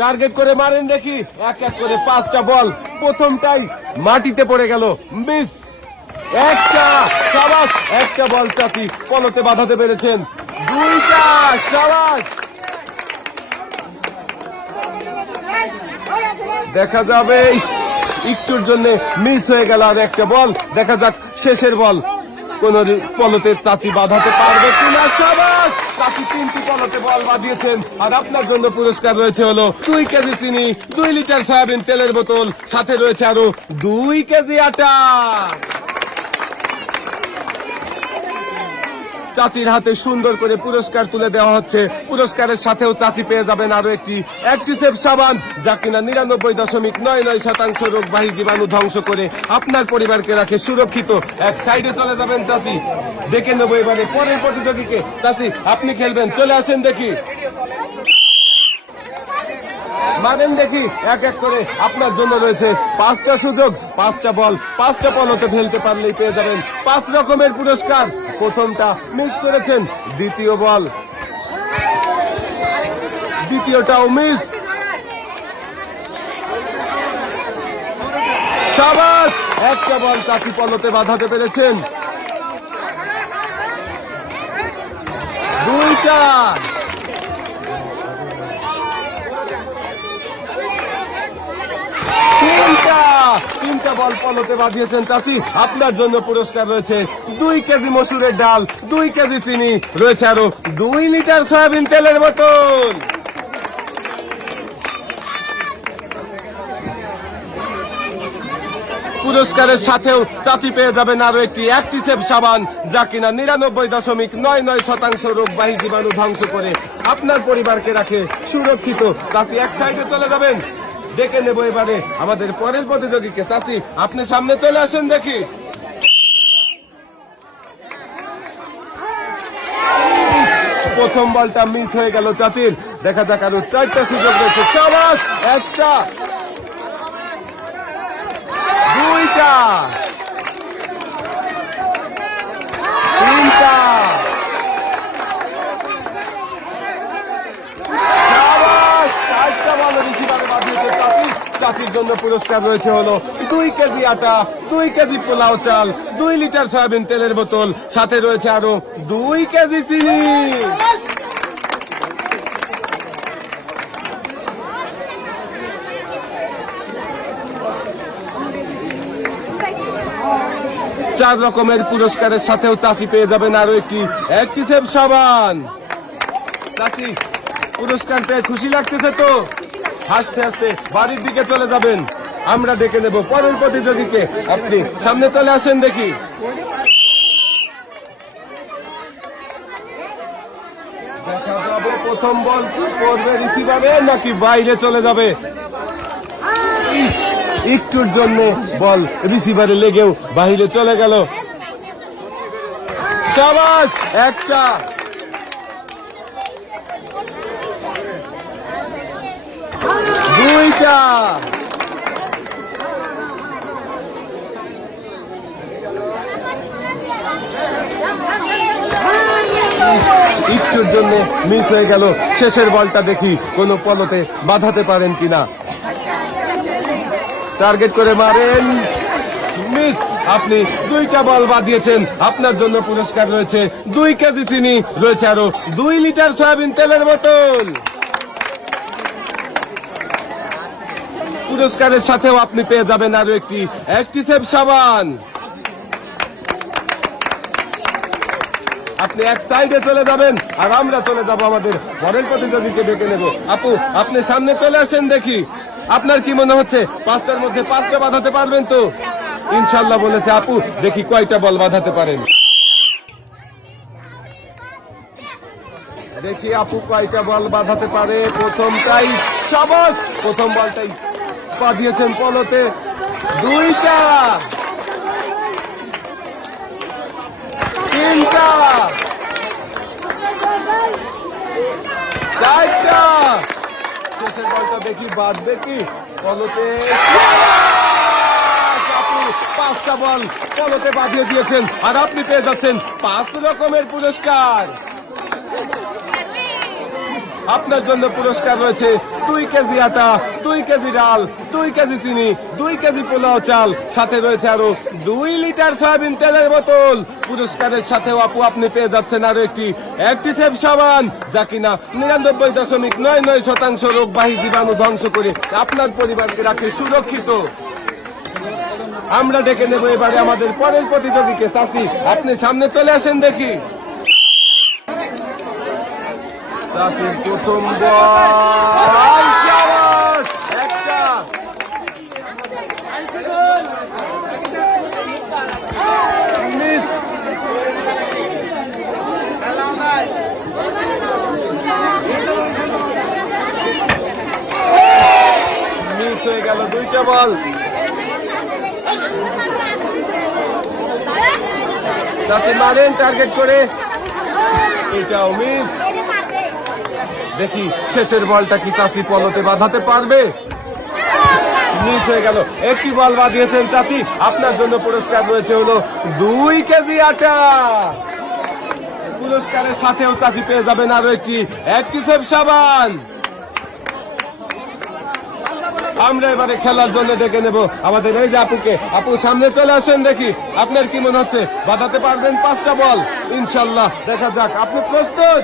Target করে মারেন দেখি, এক এক করে 5টা বল। প্রথমটাই মাটিতে পড়ে গেল, মিস। একটা, সাবাস। একটা বল চাচি পলতে বাঁধাতে পেরেছেন। 2টা, সাবাস। দেখা যাবে, একটুর জন্য মিস হয়ে গেল আর একটা বল। দেখা যাক শেষের বল কোন পলতে চাচি বাঁধাতে পারবে কিনা। সাবাস, চাচি 3টি পলতে বল বাঁধিয়েছেন। আর আপনার জন্য পুরস্কার রয়েছে হলো 2 কেজি চিনি, 2 লিটার সয়াবিন তেলের বোতল, সাথে রয়েছে আরো 2 কেজি আটা। চাচির হাতে সুন্দর করে পুরস্কার তুলে দেওয়া হচ্ছে। পুরস্কারের সাথেও চাচি পেয়ে যাবেন আরো একটি অ্যাক্টিসেভ সাবান, যা কিনা 99.99% রোগবাহী জীবাণু ধ্বংস করে আপনার পরিবারকে রাখে সুরক্ষিত। এক সাইডে চলে যাবেন চাচি, দেখে নেবো এবারে পরের প্রতিযোগীকে। চাচি আপনি খেলবেন, চলে আসেন দেখি, মানেন দেখি। এক এক করে আপনার জন্য রয়েছে 5টা সুযোগ, 5টা বল, 5টা পলতে ফেলতে পারলেই পেয়ে যাবেন 5 রকমের পুরস্কার। প্রথমটা মিস করেছেন, দ্বিতীয় বল, দ্বিতীয়টাও মিস। সাবাস, একটা বল চাচি পলতে বাঁধাতে পেরেছেন। 2টা, 3টা বল পলতে বাঁধিয়েছেন চাচি। আপনার জন্য পুরস্কার রয়েছে 2 কেজি মসুরের ডাল, 2 কেজি চিনি, রয়েছে আরো 2 লিটার সয়াবিন তেলের বোতল। পুরস্কারের সাথেও চাচি পেয়ে যাবেন আরো একটি অ্যাক্টিসেভ সাবান, যা কিনা 99.99% রোগবাহী জীবাণু ধ্বংস করে আপনার পরিবারকে রাখে সুরক্ষিত। চাচি এক সাইডে চলে যাবেন, ডেকে নেব এবারে আমাদের পরের প্রতিযোগীকে। চাচি আপনি সামনে চলে আসেন দেখি। প্রথম বলটা মিস হয়ে গেল চাচির। দেখা যাক আরো 4টা সুযোগ রয়েছে। সাবাস, একটা, 2টা, 3টা, চাচির জন্য পুরস্কার রয়েছে হলো 2 কেজি আটা, 2 কেজি পোলাও চাল, 2 লিটার সয়াবিন তেলের বোতল, সাথে রয়েছে আরো 2 কেজি চিনি। চার রকমের পুরস্কারের সাথেও চাচি পেয়ে যাবেন আরো একটি অ্যাক্টিসেভ সাবান। চাচি পুরস্কার পেয়ে খুশি লাগতেছে তো? হাসতে হাসতে বাড়ির দিকে চলে যাবেন। আমরা ডেকে নেব পরের প্রতিযোগীকে। আপনি সামনে চলে আসেন দেখি। দেখা যাবে প্রথম বল করবে রিসিভারে নাকি বাইরে চলে যাবে। একটুর জন্য বল রিসিভারে লেগেও বাইরে চলে গেল। সাবাস, একটা, 2টা, একটুর জন্য মিস হয়ে গেল। শেষের বলটা দেখি কোন পলতে বাঁধাতে পারেন কিনা। টার্গেট করে মারেন, মিস। আপনি 2টা বল বাঁধিয়েছেন। আপনার জন্য পুরস্কার রয়েছে 2 কেজি চিনি, রয়েছে আরো 2 লিটার সয়াবিন তেলের বোতল। পুরস্কারের সাথেও আপনি পেয়ে যাবেন আরো একটি অ্যাক্টিসেভ সাবান। আপনি এক সাইডে চলে যাবেন আর আমরা চলে যাব আমাদের পরের প্রতিযোগীকে ডেকে নেব। আপু আপনি সামনে চলে আসেন দেখি। আপনার কি মনে হচ্ছে 5টার মধ্যে 5টা বাঁধাতে পারবেন তো? ইনশাল্লাহ বলেছে আপু, দেখি কয়টা বল বাঁধাতে পারেন। দেখি আপু কয়টা বল বাঁধাতে পারে। প্রথমটাই, সাবাস, প্রথম বলটাই বাঁধিয়েছেন পলতে। 2টা, 3টা, 4টা, শেষের বলটা দেখি বাঁধবে কি পলতে। 5টা বল পলতে বাঁধিয়ে দিয়েছেন আর আপনি পেয়ে যাচ্ছেন 5 রকমের পুরস্কার। আপনার জন্য পুরস্কার রয়েছে 2 কেজি আটা, 2 কেজি ডাল, 2 কেজি চিনি, 2 কেজি পোলাও চাল, সাথে রয়েছে আরো 2 লিটার সয়াবিন তেলের বোতল। পুরস্কারের সাথেও আপু আপনি পেয়ে যাচ্ছেন আরো একটি অ্যাক্টিসেভ সাবান, যা কিনা 99.99% রোগবাহী জীবাণু ধ্বংস করে আপনার পরিবারকে রাখে সুরক্ষিত। আমরা ডেকে নেব এবারে আমাদের পরের প্রতিযোগীকে। চাচি, আপনি সামনে চলে আসেন দেখি। চাচির প্রথম বল, শাবাশ, একটা। মিস। মিস হয়ে গেল 2টা বল। চাচি মারেন টার্গেট করে, এটাও মিস। দেখি শেষের বলটা কি চাচি পলতে বাঁধাতে পারবে। মিস হয়ে গেল। একটি বল বাঁধিয়েছেন চাচি, আপনার জন্য পুরস্কার রয়েছে হলো 2 কেজি আটা। পুরস্কারের সাথেও চাচি পেয়ে যাবেন আরো একটি অ্যাক্টিসেভ সাবান। আমরা এবারে খেলার জন্য ডেকে নেব আমাদের এই যে আপুকে। আপু সামনে চলে আসেন দেখি, আপনার কি মনে হচ্ছে বাঁধাতে পারবেন 5টা বল? ইনশাল্লাহ, দেখা যাক। আপনি প্রস্তুত?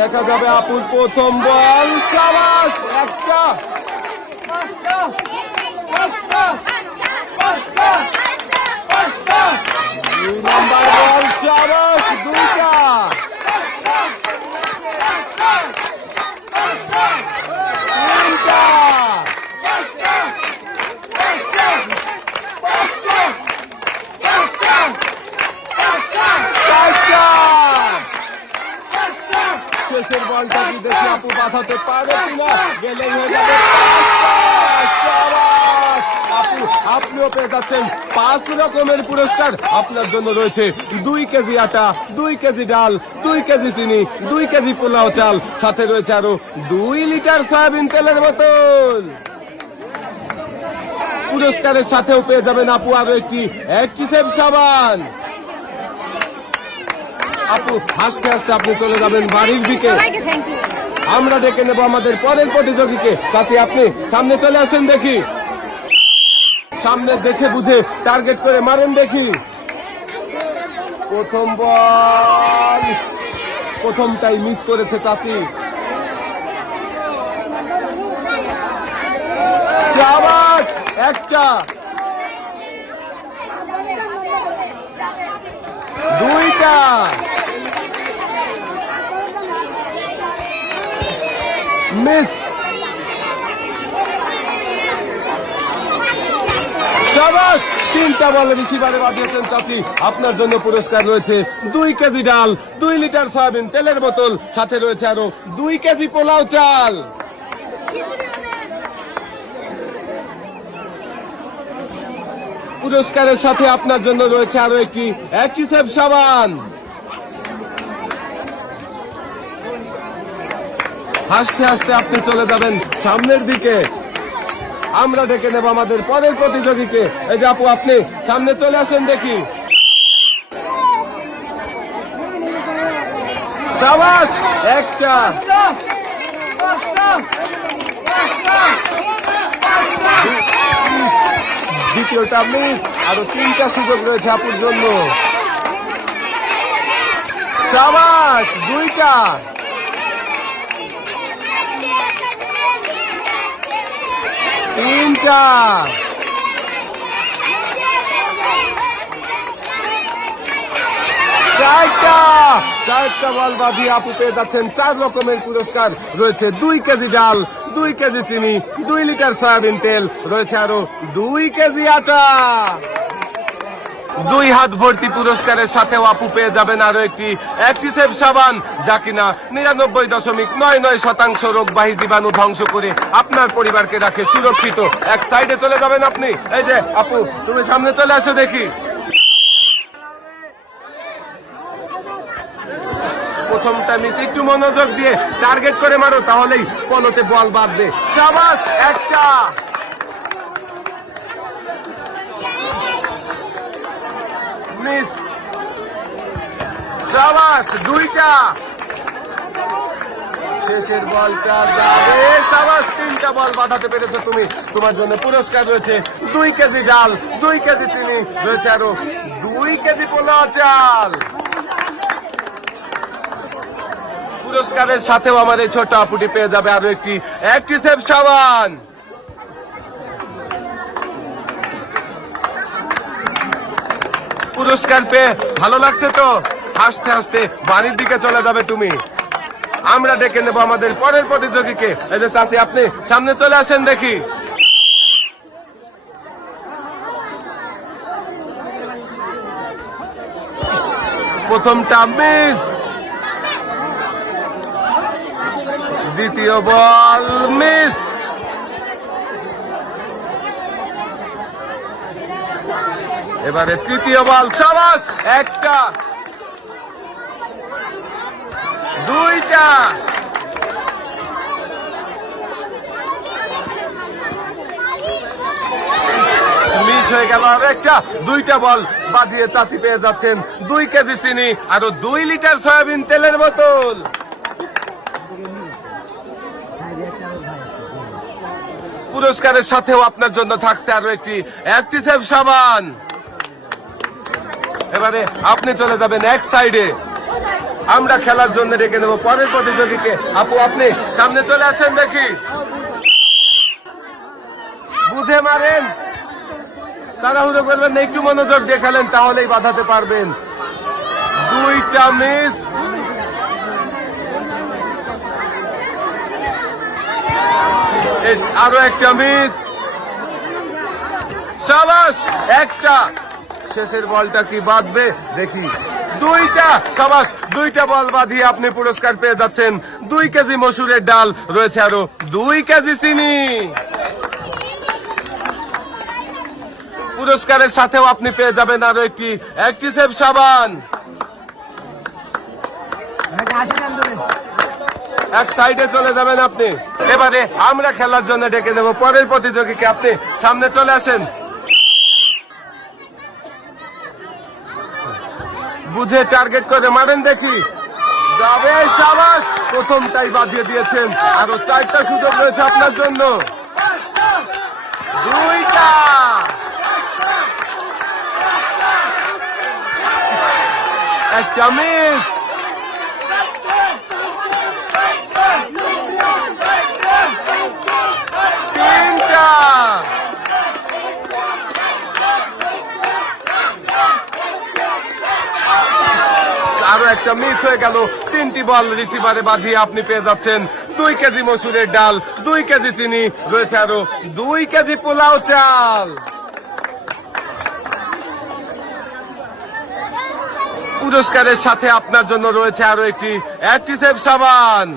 দেখা যাবে আপুর প্রথম বল, শাবাশ, একটা। 2 নম্বর বল, শাবাশ, 2টা। 3টা। 4টা। শেষের বলটা কি দেখি আপু বাঁধাতে পারে কিনা। গেলে হয়ে যাবে 5টা। আপু আপনিও পেয়ে যাচ্ছেন 5 রকমের পুরস্কার। আপনার জন্য রয়েছে 2 কেজি আটা, 2 কেজি ডাল, 2 কেজি চিনি, 2 কেজি পোলাও চাল, সাথে রয়েছে আরো 2 লিটার সয়াবিন তেলের বোতল। পুরস্কারের সাথেও পেয়ে যাবেন আপু আরো একটি অ্যাক্টিসেভ সাবান। আপু হাসতে হাসতে আপনি চলে যাবেন বাড়ির দিকে। আমরা ডেকে নেব আমাদের পরের প্রতিযোগীকে। চাচি আপনি সামনে চলে আসেন দেখি। সামনে দেখে বুঝে টার্গেট করে মারেন দেখি। প্রথম বল, প্রথমটাই মিস করেছে চাচি। শাবাশ, একটা। 2টা। মিস। শাবাশ, 3টা বলে রিসিভারে বাঁধিয়েছেন চাচি। আপনার জন্য পুরস্কার রয়েছে 2 কেজি ডাল, 2 লিটার সয়াবিন তেলের বোতল, সাথে রয়েছে আরো 2 কেজি পোলাও চাল। পুরস্কারের সাথে আপনার জন্য রয়েছে আরো একটি অ্যাক্টিসেভ সাবান। হাসতে হাসতে আপনি চলে যাবেন সামনের দিকে। আমরা ডেকে নেব আমাদের পরের প্রতিযোগীকে। এই যে আপু আপনি সামনে চলে আসেন দেখি। শাবাশ, একটা। দ্বিতীয়টা মিস। আরো 3টা সুযোগ রয়েছে আপুর জন্য। শাবাশ, 2টা। 3টা। 4টা বল বাঁধিয়ে আপু পেয়ে যাচ্ছেন 4 রকমের পুরস্কার। রয়েছে 2 কেজি ডাল, 2 কেজি চিনি, 2 লিটার সয়াবিন তেল, রয়েছে আরো 2 কেজি আটা। 2 হাত ভর্তি পুরস্কারের সাথেও আপু পেয়ে যাবেন আরো একটি অ্যাক্টিসেভ সাবান, যা কিনা 99.99% রোগবাহী জীবাণু ধ্বংস করে আপনার পরিবারকে রাখে সুরক্ষিত। এক সাইডে চলে যাবেন আপনি। এই যে আপু তুমি সামনে চলে আসো দেখি। প্রথমটা মিস, একটু মনোযোগ দিয়ে টার্গেট করে মারো, তাহলেই পলতে বল বাঁধবে। শাবাশ, একটা। মিস। সাবাস, দুইটা। শেষের বলটা যাবে, সাবাস, তিনটা বল বাঁধাতে পেরেছো তুমি। তোমার জন্য পুরস্কার রয়েছে 2 কেজি ডাল, 2 কেজি চিনি, রয়েছে আরো 2 কেজি পোলাও চাল। পুরস্কারের সাথেও আমার এই ছোট আপুটি পেয়ে যাবে আরো একটি অ্যাক্টিসেভ সাবান। পুরস্কার পেয়ে ভালো লাগছে তো? হাসতে হাসতে বাড়ির দিকে চলে যাবে তুমি। আমরা ডেকে নেব আমাদের পরের প্রতিযোগীকে। এই যে চাচি, আপনি সামনে চলে আসেন দেখি। প্রথমটা মিস, দ্বিতীয় বল মিস, এবারে তৃতীয় বল, সাবাস, একটা, দুইটা, মিস হয়ে গেল আর একটা। দুইটা বল বাঁধিয়ে চাচি পেয়ে যাচ্ছেন 2 কেজি চিনি, আরো 2 লিটার সয়াবিন তেলের বোতল। পুরস্কারের সাথেও আপনার জন্য থাকছে আরো একটি অ্যাক্টিসেভ সাবান। এবারে আপনি চলে যাবেন এক সাইডে। আমরা খেলার জন্য ডেকে নেব পরের প্রতিযোগীকে। আপু, আপনি সামনে চলে আসেন দেখি। বুঝে মারেন, তাড়াহুড়ো করবেন না, একটু মনোযোগ দিয়ে খেলেন, তাহলেই বাঁধাতে পারবেন। দুইটা মিস, আরো একটা মিস, সাবাস, একটা। শেষের বলটা কি বাঁধবে দেখি। দুইটা, সাবাস, দুইটা বল বাঁধিয়ে আপনি পুরস্কার পেয়ে যাচ্ছেন 2 কেজি মসুরের ডাল, রয়েছে আরো 2 কেজি চিনি। পুরস্কারের সাথেও আপনি পেয়ে যাবেন আরো একটি অ্যাক্টিসেভ সাবান। এক সাইডে চলে যাবেন আপনি। এবারে আমরা খেলার জন্য ডেকে নেব পরের প্রতিযোগীকে। আপনি সামনে চলে আসেন। বুঝে টার্গেট করে মারেন দেখি। যাবে, সাবাস, প্রথমটাই বাঁধিয়ে দিয়েছেন। আরো 4টা সুযোগ রয়েছে আপনার জন্য। দুইটা, একটা মিস, তিনটা, আরো একটা মিস হয়ে গেল। 3টি বল রিসিভারে বাঁধিয়ে আপনি পেয়ে যাচ্ছেন 2 কেজি মসুরের ডাল, 2 কেজি চিনি, রয়েছে আরো 2 কেজি পোলাও চাল। পুরস্কারের সাথে আপনার জন্য রয়েছে আরো একটি অ্যাক্টিসেভ সাবান।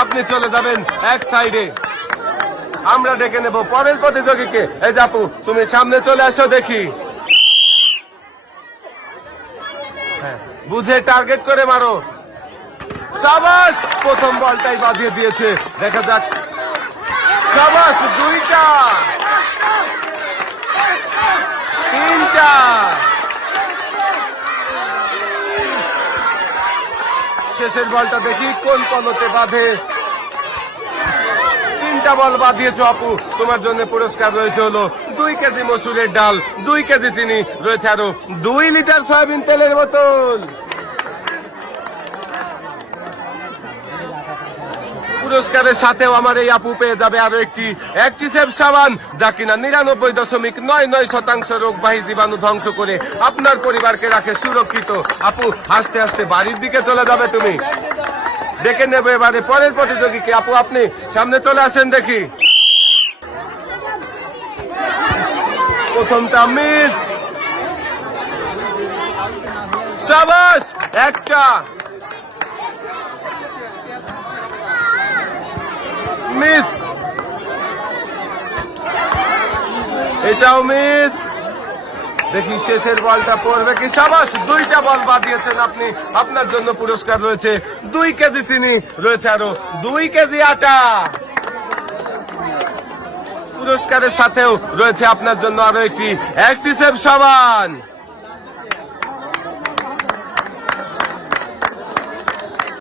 আপনি চলে যাবেন এক সাইডে। আমরা ডেকে নেব পরের প্রতিযোগীকে। এই জাপু, তুমি সামনে চলে আসো দেখি। বুঝে টার্গেট করে মারো, সাবাস, প্রথম বলটাই বাঁধিয়ে দিয়েছে। দেখা যাক, সাবাস, দুইটা, তিনটা, শেষের বলটা দেখি কোন পলতে বাঁধে। 3টা বল বাঁধিয়েছ আপু। তোমার জন্য পুরস্কার রয়েছে হলো 2 কেজি মসুরের ডাল, 2 কেজি চিনি, রয়েছে আরো 2 লিটার সয়াবিন তেলের বোতল। পুরস্কারের সাথেও আমার এই আপু পেয়ে যাবে আরো একটি অ্যাক্টিসেভ সাবান, যা কিনা 99.99% রোগবাহী জীবাণু ধ্বংস করে আপনার পরিবারকে রাখে সুরক্ষিত। আপু, হাসতে হাসতে বাড়ির দিকে চলে যাবে তুমি। ডেকে নেবে এবারে পরের প্রতিযোগীকে। আপু, আপনি সামনে চলে আসেন দেখি। প্রথমটা মিস, সাবাস, একটা, মিস, এটাও মিস। দেখি শেষের বলটা পড়বে কি। সাবাস, 2টা বল বাঁধিয়েছেন আপনি। আপনার জন্য পুরস্কার রয়েছে 2 কেজি চিনি, রয়েছে আরো 2 কেজি আটা। পুরস্কারের সাথেও রয়েছে আপনার জন্য আরো একটি অ্যাক্টিসেভ সাবান।